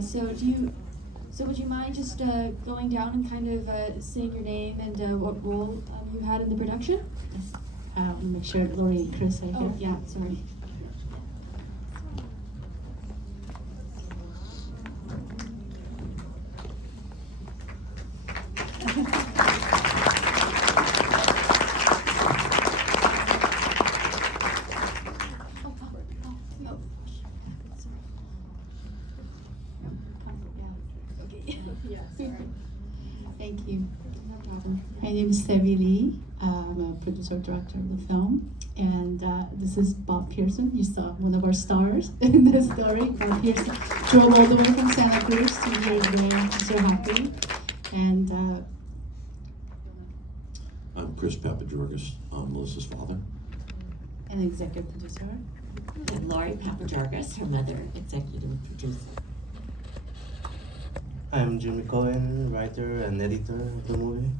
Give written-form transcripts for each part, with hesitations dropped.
So would you mind just going down and kind of saying your name and what role you had in the production? Yes. Let me make sure Lori and Chris are here. Oh, yeah, sorry. Thank you. No problem. My name is Sevi Lee. I'm a producer director of the film, and this is Bob Pearson. You saw one of our stars in the story. Bob Pearson drove all the way from Santa Cruz to here today. I'm so happy. And I'm Chris Papageorgis. I'm Melissa's father. an executive producer. And Laurie Papageorgis, her mother, executive producer. I'm Jimmy Cohen, writer and editor of the movie.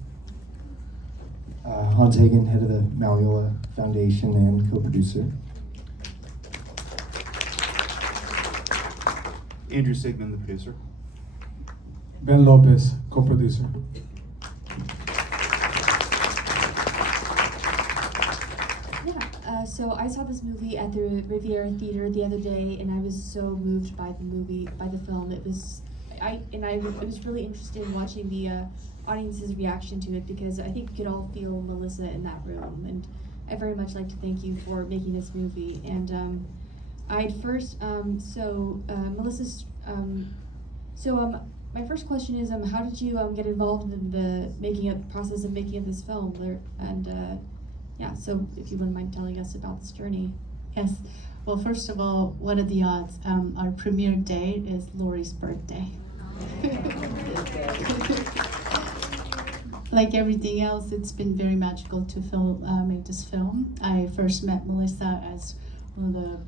Hans Hagen, head of the Maliola Foundation and co-producer. Andrew Sigmund, the producer. Ben Lopez, co-producer. So I saw this movie at the Riviera Theater the other day, and I was so moved by the film. It was really interested in watching the audience's reaction to it, because I think we could all feel Melissa in that room, and I very much like to thank you for making this movie. And my first question is, how did you get involved in the process of making of this film? So if you wouldn't mind telling us about this journey. Yes. Well, first of all, what are the odds? Our premiere date is Lori's birthday. Like everything else, it's been very magical to make this film. I first met Melissa as one of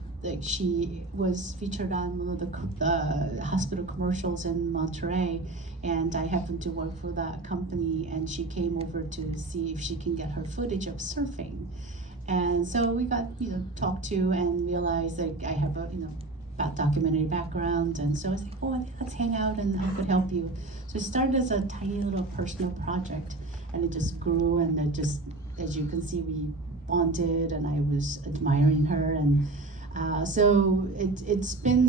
she was featured on one of the hospital commercials in Monterey, and I happened to work for that company, and she came over to see if she can get her footage of surfing. And so we got, talked to and realized that I have a, documentary background, and so I was like, oh, let's hang out and I could help you. So it started as a tiny little personal project, and it just grew, and it just, as you can see, we bonded, and I was admiring her, and so it's been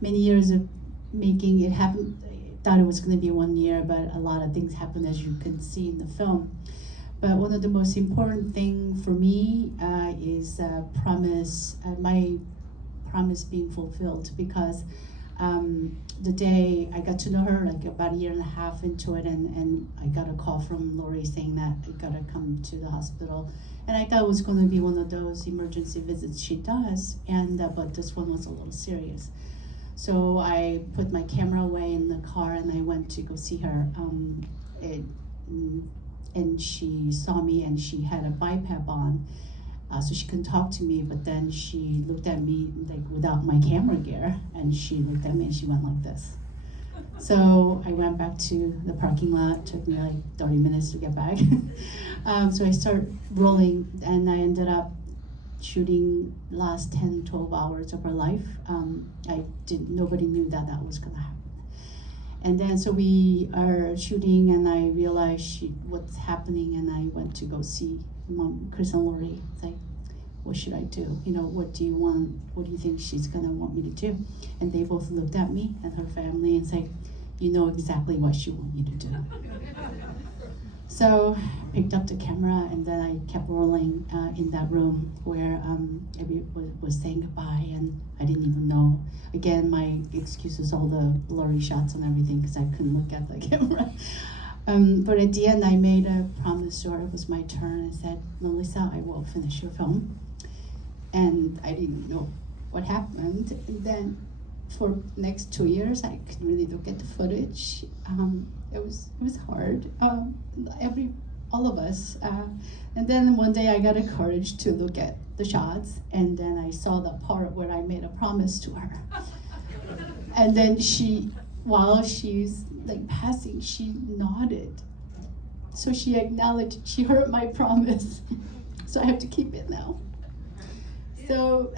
many years of making it happen. I thought it was going to be 1 year, but a lot of things happened, as you can see in the film. But one of the most important thing for me is promise, my promise being fulfilled, because the day I got to know her, like about 1.5 years into it, and I got a call from Lori saying that I gotta come to the hospital, and I thought it was going to be one of those emergency visits she does, and but this one was a little serious. So I put my camera away in the car, and I went to go see her. And she saw me, and she had a BiPAP on, so she couldn't talk to me, but then she looked at me like without my camera gear, and she looked at me and she went like this. So I went back to the parking lot, took me like 30 minutes to get back. So I started rolling, and I ended up shooting last 10, 12 hours of her life. Nobody knew that was gonna happen. And then so we are shooting, and I realized what's happening, and I went to go see Mom, Chris and Lori. It's like, what should I do? What do you want? What do you think she's gonna want me to do? And they both looked at me and her family and said, you know exactly what she wants you to do. So I picked up the camera, and then I kept rolling in that room where everybody was saying goodbye, and I didn't even know. Again, my excuse is all the blurry shots and everything, because I couldn't look at the camera. But at the end, I made a promise to her. It was my turn. I said, Melissa, I will finish your film. And I didn't know what happened. And then for next 2 years, I couldn't really look at the footage. It was hard. All of us. And then one day I got the courage to look at the shots, and then I saw the part where I made a promise to her. And then while she's like passing, she nodded. So she acknowledged she heard my promise. So I have to keep it now. So,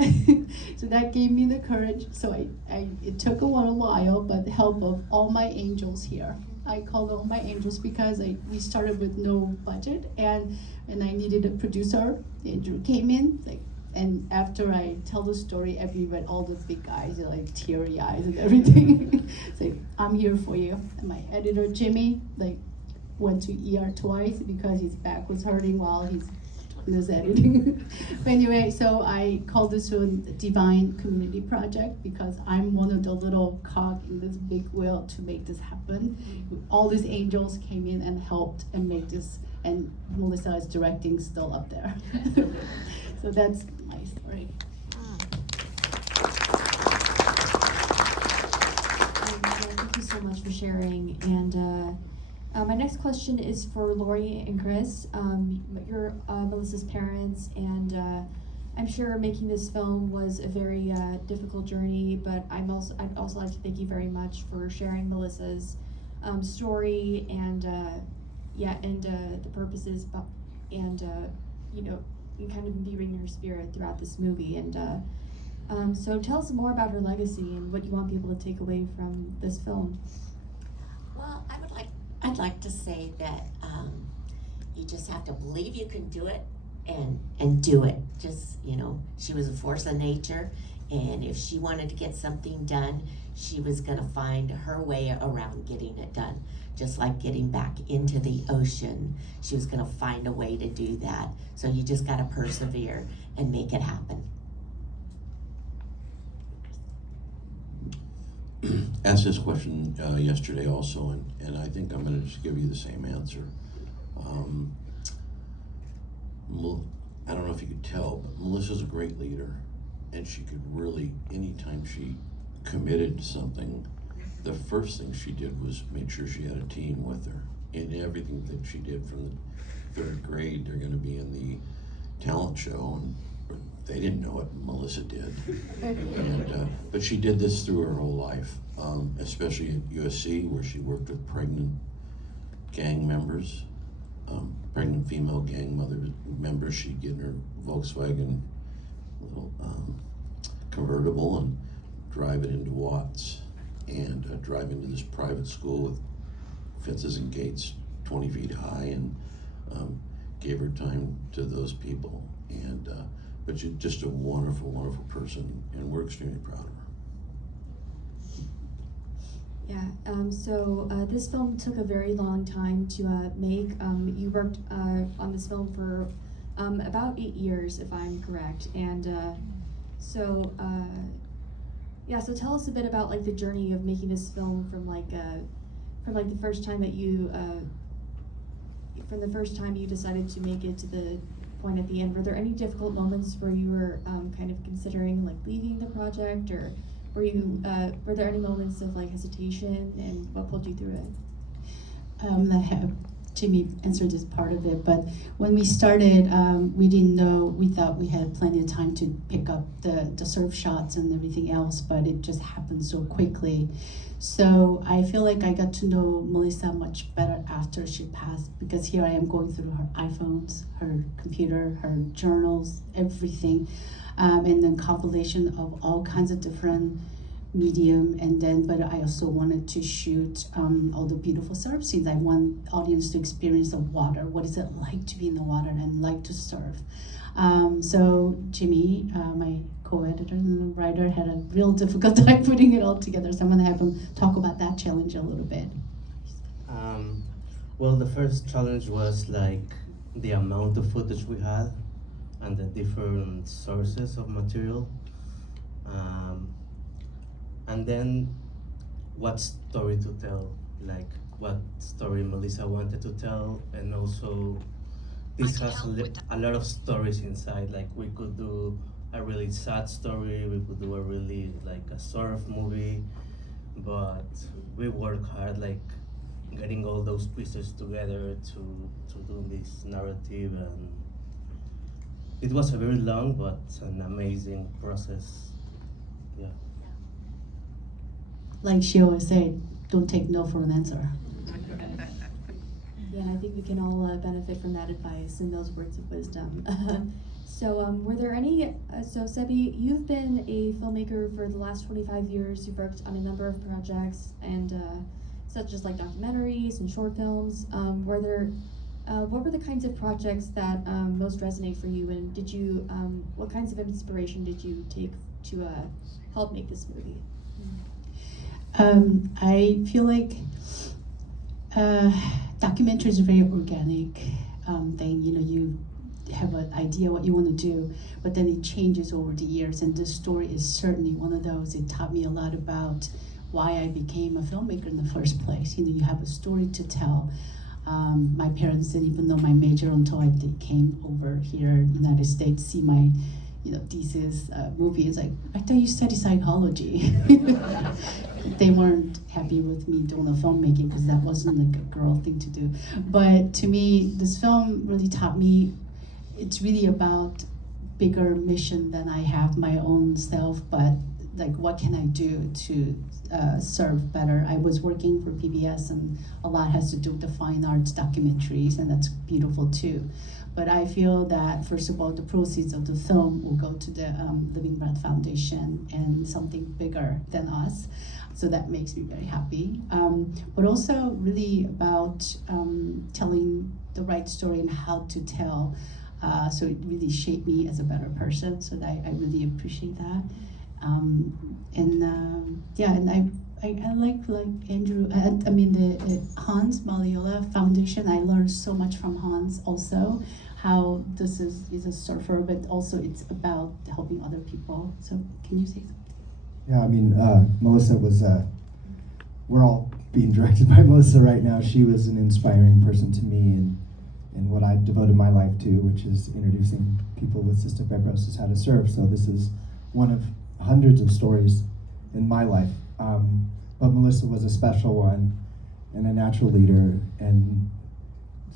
so that gave me the courage. So it took a while, but the help of all my angels here. I called all my angels because we started with no budget, and I needed a producer. Andrew came in, and after I tell the story, everyone, all the big guys are like teary eyes and everything. It's like, I'm here for you. And my editor Jimmy went to ER twice because his back was hurting while he's doing this editing. But anyway, so I called this one the Divine Community Project because I'm one of the little cog in this big wheel to make this happen. All these angels came in and helped and make this, and Melissa is directing still up there. So that's my story. Thank you so much for sharing. And my next question is for Lori and Chris. You're Melissa's parents, and I'm sure making this film was a very difficult journey. But I'd also like to thank you very much for sharing Melissa's story and the purposes, and kind of imbuing her spirit throughout this movie. And so tell us more about her legacy and what you want people to take away from this film. Well, I'd like to say that you just have to believe you can do it and do it. Just, she was a force of nature, and if she wanted to get something done, she was gonna find her way around getting it done. Just like getting back into the ocean, she was gonna find a way to do that. So you just gotta persevere and make it happen. Asked this question yesterday also, and I think I'm going to just give you the same answer. I don't know if you could tell, but Melissa's a great leader, and she could really, anytime she committed to something, the first thing she did was make sure she had a team with her. In everything that she did from the 3rd grade, they're going to be in the talent show, and they didn't know it, Melissa did. But she did this through her whole life, especially at USC, where she worked with pregnant gang members, pregnant female gang members. She'd get in her Volkswagen little convertible and drive it into Watts and drive into this private school with fences and gates 20 feet high, and gave her time to those people. But she's just a wonderful, wonderful person, and we're extremely proud of her. Yeah, so this film took a very long time to make. You worked on this film for about 8 years, if I'm correct. And so tell us a bit about the journey of making this film from the first time that from the first time you decided to make it to the point at the end. Were there any difficult moments where you were kind of considering leaving the project, or were there any moments of hesitation, and what pulled you through it? Jimmy answered this part of it, but when we started, we didn't know. We thought we had plenty of time to pick up the surf shots and everything else, but it just happened so quickly. So I feel like I got to know Melissa much better after she passed, because here I am going through her iPhones, her computer, her journals, everything, and then compilation of all kinds of different medium. But I also wanted to shoot all the beautiful surf scenes. I want audience to experience the water. What is it like to be in the water and like to surf? So Jimmy, my co-editor and writer, had a real difficult time putting it all together. So I'm gonna have him talk about that challenge a little bit. Well, the first challenge was the amount of footage we had and the different sources of material. And then what story to tell, what story Melissa wanted to tell, and also this has a lot of stories inside. We could do a really sad story, we could do a really a surf movie, but we work hard getting all those pieces together to do this narrative, and it was a very long but an amazing process. Yeah. Like she always said, don't take no for an answer. Yeah, and I think we can all benefit from that advice and those words of wisdom. So, were there any? So, Sebi, you've been a filmmaker for the last 25 years. You've worked on a number of projects, and such as like documentaries and short films. What were the kinds of projects that most resonate for you? And did you? What kinds of inspiration did you take to help make this movie? I feel like documentary is a very organic thing. You know, you have an idea what you want to do, but then it changes over the years. And this story is certainly one of those. It taught me a lot about why I became a filmmaker in the first place. You know, you have a story to tell. My parents didn't even know my major until I came over here in the United States, see my thesis movie. It's like, I thought you studied psychology. They weren't happy with me doing the filmmaking because that wasn't like a girl thing to do. But to me, this film really taught me it's really about bigger mission than I have my own self, but like what can I do to serve better. I was working for PBS and a lot has to do with the fine arts documentaries, and that's beautiful too. But I feel that, first of all, the proceeds of the film will go to the Living Breath Foundation and something bigger than us. So that makes me very happy. But also really about telling the right story and how to tell. So it really shaped me as a better person. So I really appreciate that. I like Andrew. The Hans Maliola Foundation. I learned so much from Hans also. How this is a surfer, but also it's about helping other people. So can you say something? Yeah, Melissa was, we're all being directed by Melissa right now. She was an inspiring person to me and what I devoted my life to, which is introducing people with cystic fibrosis how to surf. So this is one of hundreds of stories in my life. But Melissa was a special one and a natural leader, and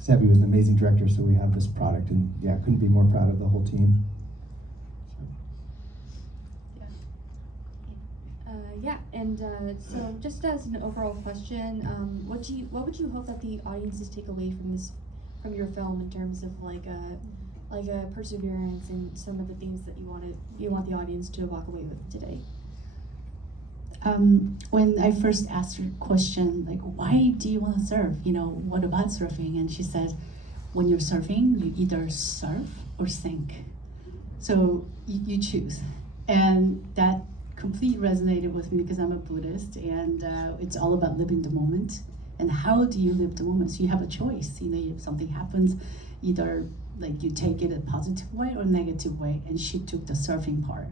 Sebi was an amazing director, so we have this product, and yeah, couldn't be more proud of the whole team. So just as an overall question, what would you hope that the audiences take away from your film in terms of like a perseverance and some of the things that you want the audience to walk away with today? When I first asked her question, like, why do you want to surf? What about surfing? And she said, when you're surfing, you either surf or sink. So you choose. And that completely resonated with me because I'm a Buddhist, and it's all about living the moment. And how do you live the moment? So you have a choice. If something happens, either like you take it a positive way or negative way. And she took the surfing part.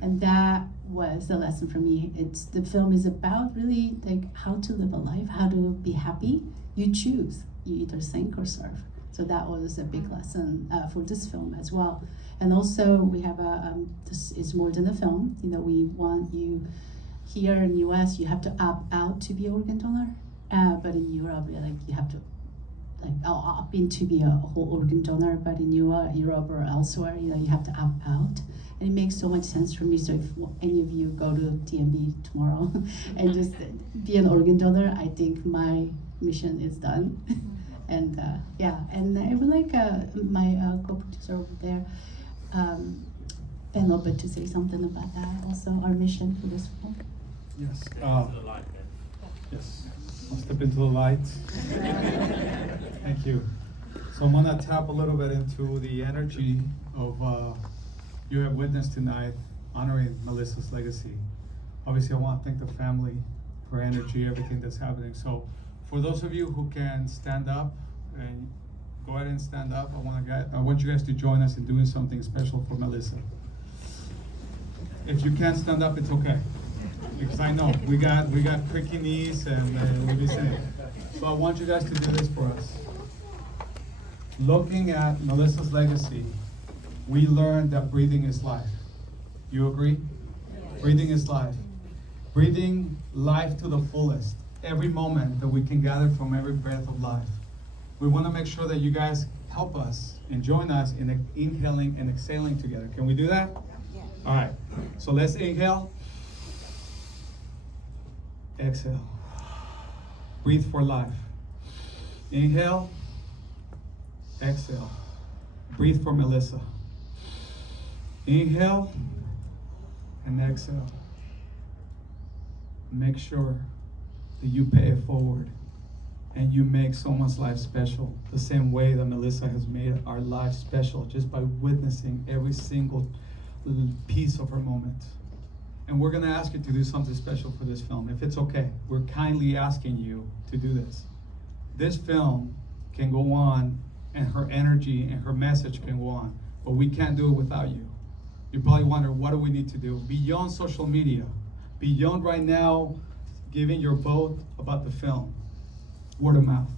And that was the lesson for me. The film is about really like how to live a life, how to be happy. You choose. You either sink or surf. So that was a big lesson for this film as well. And also we have this is more than a film. We want you here in the US, you have to opt out to be an organ donor. But in Europe, you have to opt in to be a whole organ donor. But in Europe or elsewhere, you have to opt out. And it makes so much sense for me. So if any of you go to DMB tomorrow and just be an organ donor, I think my mission is done. And and I would like my co-producer over there, Ben Lopez, to say something about that. Also, our mission for this film. Yes. Yes. I'll step into the light. Thank you. So I'm gonna tap a little bit into the energy of you have witnessed tonight, honoring Melissa's legacy. Obviously, I want to thank the family for energy, everything that's happening. So for those of you who can stand up, and go ahead and stand up. I want you guys to join us in doing something special for Melissa. If you can't stand up, it's okay, because I know we got creaky knees and we'll be saying. So I want you guys to do this for us. Looking at Melissa's legacy, we learned that breathing is life. You agree? Yes. Breathing is life. Breathing life to the fullest. Every moment that we can gather from every breath of life. We want to make sure that you guys help us and join us in inhaling and exhaling together. Can we do that? Yeah. All right. So let's inhale. Exhale. Breathe for life. Inhale. Exhale. Breathe for Melissa. Inhale and exhale. Make sure that you pay it forward and you make someone's life special the same way that Melissa has made our life special just by witnessing every single piece of her moment. And we're gonna ask you to do something special for this film, if it's okay. We're kindly asking you to do this. This film can go on and her energy and her message can go on, but we can't do it without you. You probably wonder, what do we need to do? Beyond social media, beyond right now giving your vote about the film, word of mouth.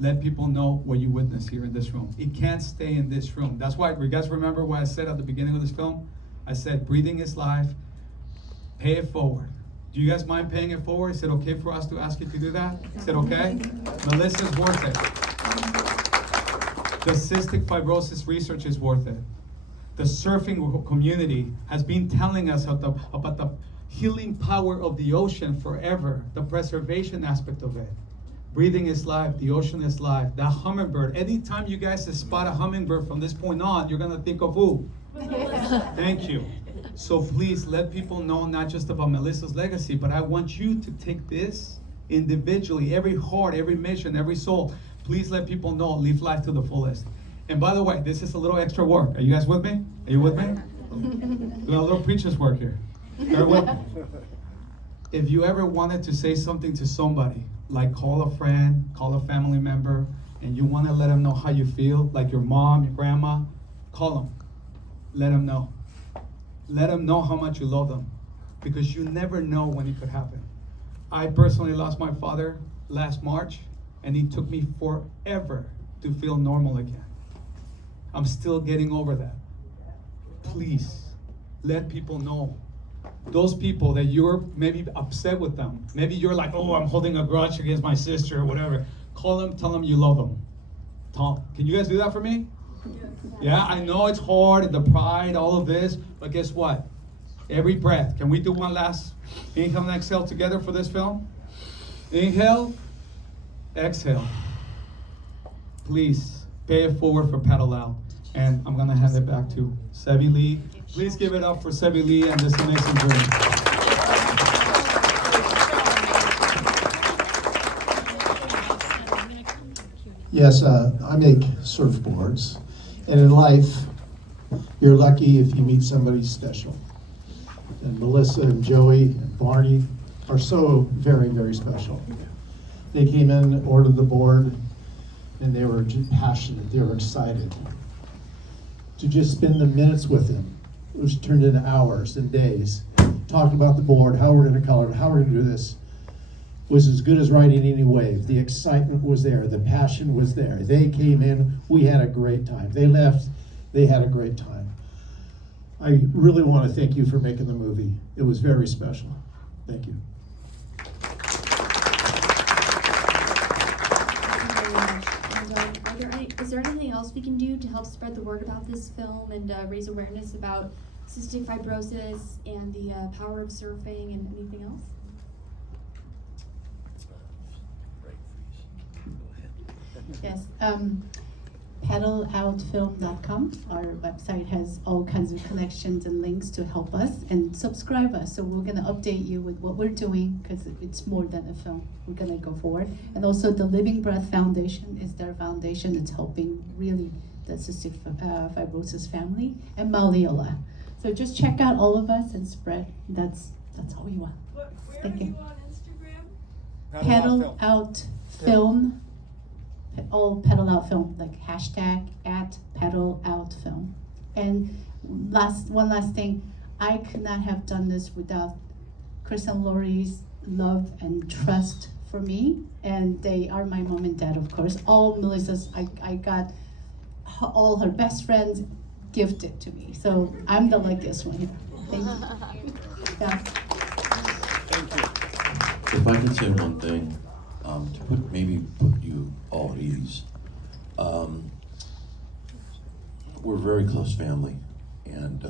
Let people know what you witnessed here in this room. It can't stay in this room. That's why, you guys remember what I said at the beginning of this film? I said, breathing is life, pay it forward. Do you guys mind paying it forward? Is it okay for us to ask you to do that? Is it okay? Melissa's worth it. The cystic fibrosis research is worth it. The surfing community has been telling us about the healing power of the ocean forever, the preservation aspect of it. Breathing is life, the ocean is life. That hummingbird, anytime you guys spot a hummingbird from this point on, you're gonna think of who? Thank you. So please let people know not just about Melissa's legacy, but I want you to take this individually, every heart, every mission, every soul. Please let people know, live life to the fullest. And by the way, this is a little extra work. Are you guys with me? Are you with me? Doing a little preacher's work here. Bear with me. If you ever wanted to say something to somebody, like call a friend, call a family member, and you want to let them know how you feel, like your mom, your grandma, call them. Let them know. Let them know how much you love them, because you never know when it could happen. I personally lost my father last March, and it took me forever to feel normal again. I'm still getting over that. Please, let people know. Those people that you're maybe upset with them, maybe you're like, oh, I'm holding a grudge against my sister or whatever. Call them, tell them you love them. Can you guys do that for me? Yeah, I know it's hard, and the pride, all of this, but guess what? Every breath. Can we do one last inhale and exhale together for this film? Inhale, exhale. Please pay it forward for Paddle Out. And I'm gonna hand it back to Sevi Lee. Please give it up for Sevi Lee and this amazing journey. Yes, I make surfboards. And in life, you're lucky if you meet somebody special. And Melissa and Joey and Barney are so very, very special. They came in, ordered the board, and they were just passionate, they were excited. To just spend the minutes with him, it was turned into hours and days, talking about the board, how we're gonna color it, how we're gonna do this, was as good as riding any wave. The excitement was there, the passion was there. They came in, we had a great time. They left, they had a great time. I really want to thank you for making the movie. It was very special. Thank you. Is there anything else we can do to help spread the word about this film and raise awareness about cystic fibrosis and the power of surfing and anything else? Yes, paddleoutfilm.com. Our website has all kinds of connections and links to help us, and subscribe us. So we're gonna update you with what we're doing, because it's more than a film. We're gonna go forward. And also the Living Breath Foundation is their foundation. It's helping really the cystic fibrosis family, and Maliola. So just check out all of us and spread. That's all we want. Where Thank are you. you on Instagram? Paddle Out Film. All Paddle Out Film, like hashtag @PaddleOutFilm. And one last thing, I could not have done this without Chris and Lori's love and trust for me, and they are my mom and dad, of course. All Melissa's, I got all her best friends gifted to me, so I'm the luckiest one here. Thank you. Yeah. If I can say one thing, to put you all at ease, we're a very close family, and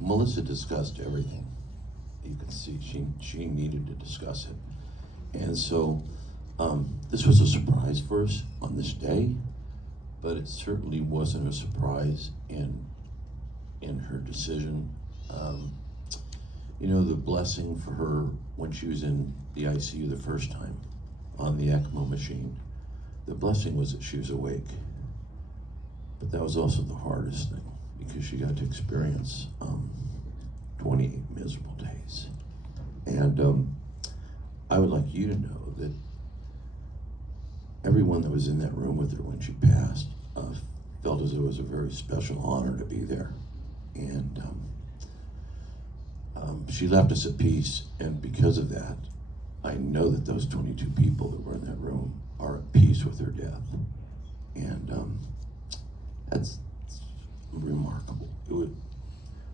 Melissa discussed everything. You can see she needed to discuss it, and so this was a surprise for us on this day, but it certainly wasn't a surprise in in her decision. You know, the blessing for her when she was in the ICU the first time on the ECMO machine, the blessing was that she was awake. But that was also the hardest thing because she got to experience 28 miserable days. And I would like you to know that everyone that was in that room with her when she passed felt as though it was a very special honor to be there. And she left us at peace, and because of that, I know that those 22 people that were in that room are at peace with her death. And that's remarkable.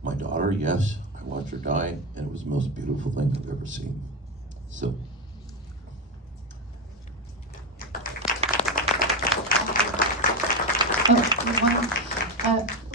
My daughter, yes, I watched her die, and it was the most beautiful thing I've ever seen. So.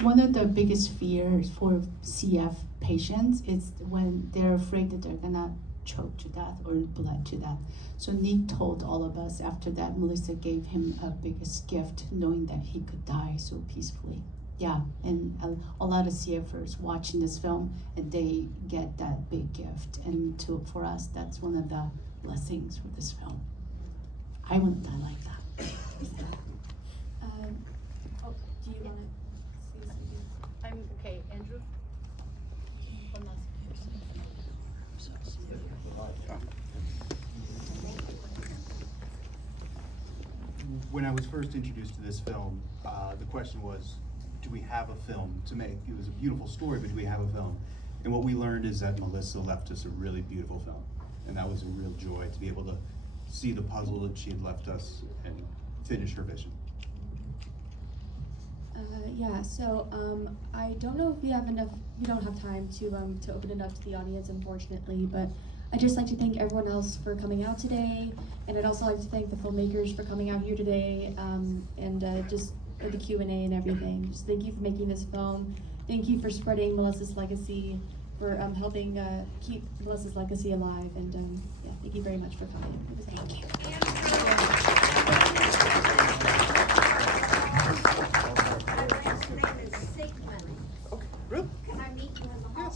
One of the biggest fears for CF patients is when they're afraid that they're gonna choke to death or bled to death. So Nick told all of us after that, Melissa gave him a biggest gift, knowing that he could die so peacefully. Yeah, and a lot of CFers watching this film, and they get that big gift. And for us, that's one of the blessings for this film. I want to die like that. Do you want to say something? I'm okay, Andrew. One last When I was first introduced to this film, the question was, do we have a film to make? It was a beautiful story, but do we have a film? And what we learned is that Melissa left us a really beautiful film. And that was a real joy to be able to see the puzzle that she had left us and finish her vision. Yeah, so I don't know if we don't have time to open it up to the audience, unfortunately, but I'd just like to thank everyone else for coming out today, and I'd also like to thank the filmmakers for coming out here today, and just for the Q&A and everything. Just thank you for making this film. Thank you for spreading Melissa's legacy, for helping keep Melissa's legacy alive, and yeah, thank you very much for coming. It was thank you.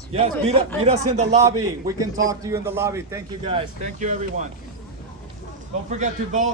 Yes, meet us in the lobby. We can talk to you in the lobby. Thank you guys. Thank you everyone. Don't forget to vote.